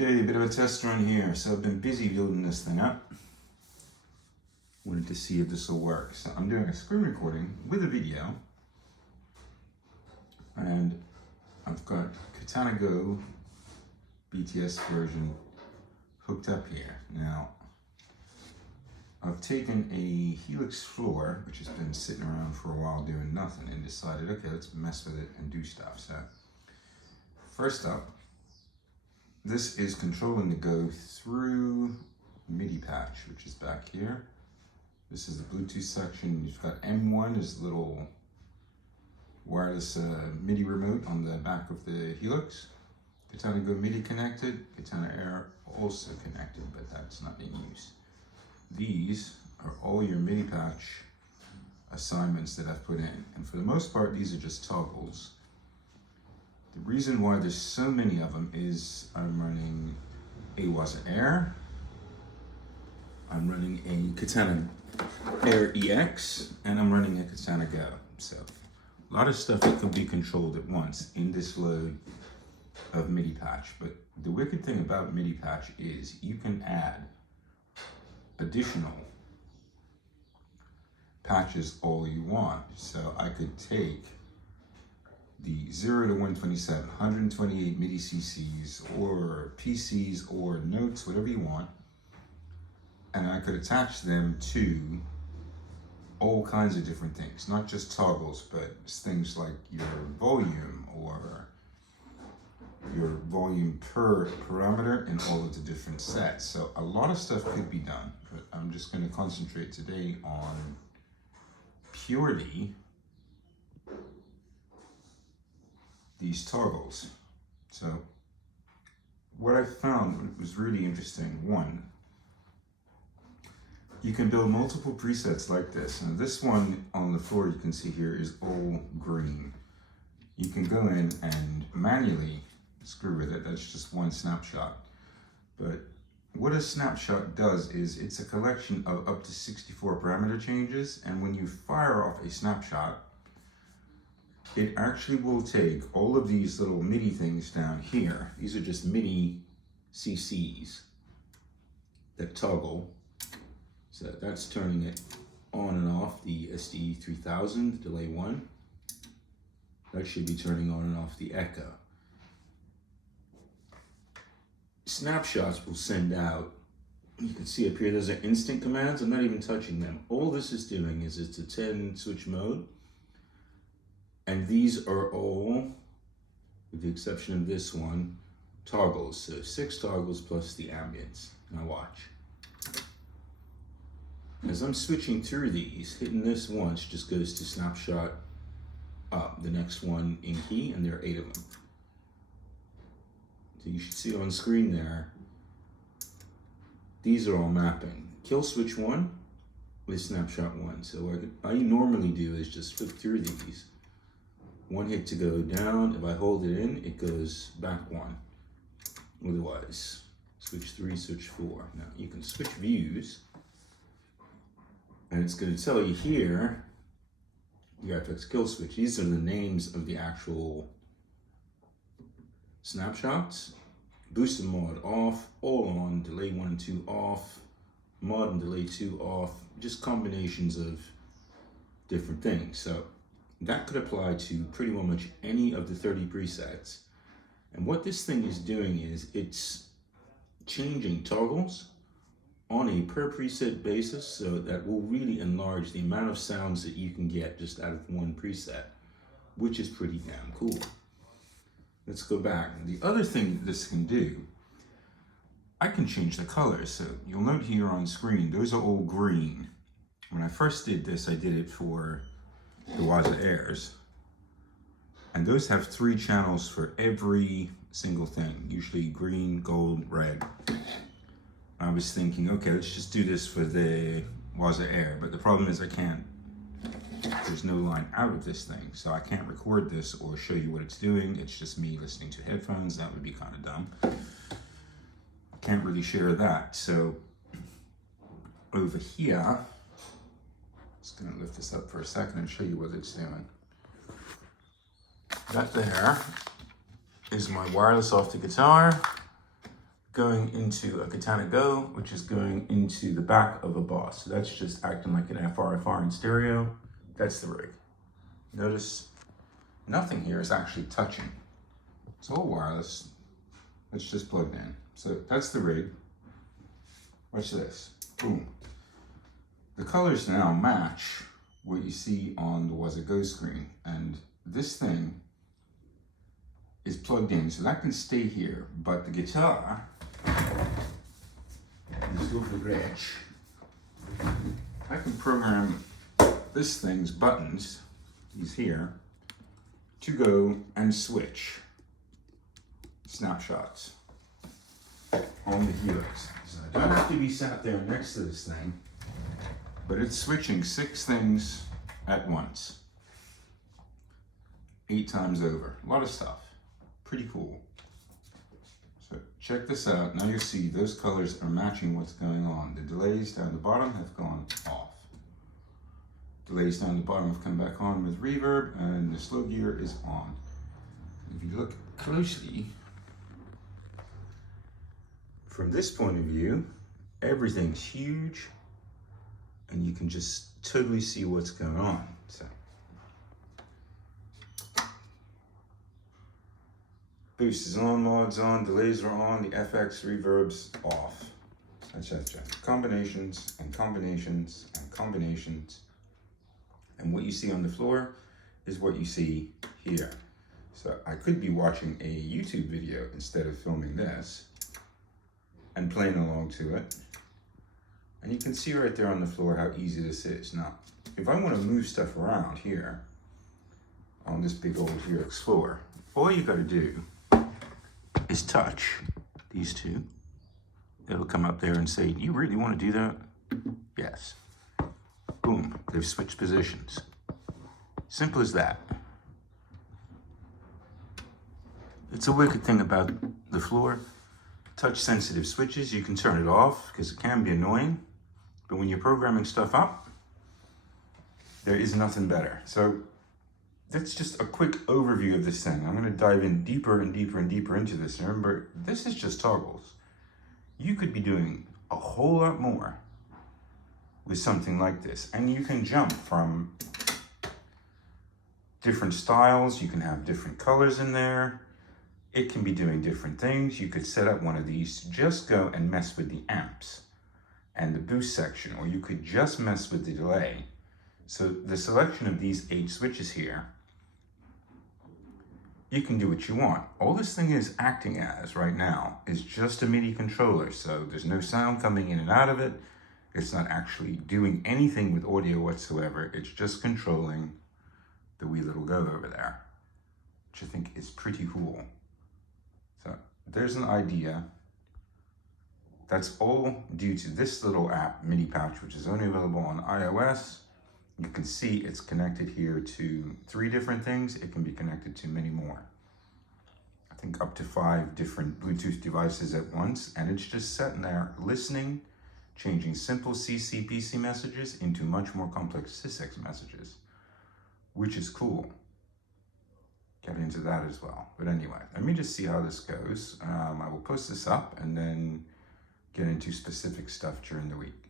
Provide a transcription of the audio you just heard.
Okay, a bit of a test run here. So I've been busy building this thing up. Wanted to see if this will work. So I'm doing a screen recording with a video. And I've got Katana Go BTS version hooked up here. Now, I've taken a Helix Floor, which has been sitting around for a while doing nothing, and decided, okay, let's mess with it and do stuff. So, first up, this is controlling the Go through MIDI Patch, which is back here. This is the Bluetooth section. You've got M1 is a little wireless MIDI remote on the back of the Helix. Katana Go MIDI connected, Katana Air also connected, but that's not in use. These are all your MIDI patch assignments that I've put in, and for the most part these are just toggles. The reason why there's so many of them is I'm running a BOSS Air, I'm running a Katana Air EX, and I'm running a Katana Go. So a lot of stuff that can be controlled at once in this load of MIDI patch. But the wicked thing about MIDI patch is you can add additional patches all you want. So I could take the 0 to 127, 128 MIDI CCs or PCs or notes, whatever you want, and I could attach them to all kinds of different things, not just toggles, but things like your volume or your volume per parameter in all of the different sets. So a lot of stuff could be done, but I'm just going to concentrate today on purely these toggles. So what I found was really interesting. One, you can build multiple presets like this. And this one on the floor you can see here is all green. You can go in and manually screw with it. That's just one snapshot. But what a snapshot does is it's a collection of up to 64 parameter changes, and when you fire off a snapshot, it actually will take all of these little MIDI things down here. These are just MIDI CCs that toggle. So that's turning it on and off, the SD3000 delay 1. That should be turning on and off the echo. Snapshots will send out, you can see up here, those are instant commands. I'm not even touching them. All this is doing is it's a 10 switch mode. And these are all, with the exception of this one, toggles. So 6 toggles plus the ambience. Now watch. As I'm switching through these, hitting this once just goes to snapshot up. The next one in key, and there are 8 of them. So you should see on screen there, these are all mapping. Kill switch 1 with snapshot 1. So what I normally do is just flip through these. One hit to go down. If I hold it in, it goes back 1. Otherwise, switch 3, switch 4. Now you can switch views, and it's going to tell you here, the FX kill switch. These are the names of the actual snapshots. Boost and mod off, all on, delay 1 and 2 off, mod and delay 2 off, just combinations of different things. So that could apply to pretty much any of the 30 presets. And what this thing is doing is it's changing toggles on a per preset basis, so that will really enlarge the amount of sounds that you can get just out of one preset, which is pretty damn cool. Let's go back. The other thing that this can do, I can change the colors. So you'll note here on screen, those are all green. When I first did this, I did it for the BOSS Airs. And those have 3 channels for every single thing, usually green, gold, red. I was thinking, okay, let's just do this for the BOSS Air, but the problem is I can't. There's no line out of this thing, so I can't record this or show you what it's doing. It's just me listening to headphones. That would be kind of dumb. Can't really share that. So over here, just gonna lift this up for a second and show you what it's doing. That there is my wireless off the guitar. going into a Katana Go, which is going into the back of a BOSS. So that's just acting like an FR in stereo. That's the rig. Notice nothing here is actually touching. It's all wireless. It's just plugged in. So that's the rig. Watch this. Boom. The colors now match what you see on the WASA Go screen. And this thing is plugged in, so that can stay here. But the guitar, this lovely wretch, I can program this thing's buttons, these here, to go and switch snapshots on the Helix. So I don't have to be sat there next to this thing, but it's switching 6 things at once, 8 times over. A lot of stuff. Pretty cool. So check this out. Now you see those colors are matching what's going on. The delays down the bottom have gone off. Delays down the bottom have come back on with reverb, and the slow gear is on. If you look closely, from this point of view, everything's huge, and you can just totally see what's going on. So boost is on, mod's on, delays are on, the FX reverb's off. Etc. Combinations and combinations and combinations. And what you see on the floor is what you see here. So I could be watching a YouTube video instead of filming this and playing along to it. And you can see right there on the floor how easy this is. Now, if I want to move stuff around here on this big old Helix Floor, all you got to do is touch these two. It'll come up there and say, you really want to do that? Yes. Boom, they've switched positions. Simple as that. It's a wicked thing about the floor. Touch sensitive switches, you can turn it off because it can be annoying. But when you're programming stuff up, there is nothing better. So that's just a quick overview of this thing. I'm going to dive in deeper and deeper and deeper into this. Remember, this is just toggles. You could be doing a whole lot more with something like this. And you can jump from different styles. You can have different colors in there. It can be doing different things. You could set up one of these to just go and mess with the amps and the boost section, or you could just mess with the delay. So the selection of these 8 switches here, you can do what you want. All this thing is acting as right now is just a MIDI controller. So there's no sound coming in and out of it. It's not actually doing anything with audio whatsoever. It's just controlling the wee little Go over there, which I think is pretty cool. So there's an idea. That's all due to this little app, MIDI Patch, which is only available on iOS. You can see it's connected here to 3 different things. It can be connected to many more. I think up to 5 different Bluetooth devices at once. And it's just sitting there listening, changing simple CC/PC messages into much more complex SysX messages, which is cool. Get into that as well. But anyway, let me just see how this goes. I will post this up and then get into specific stuff during the week.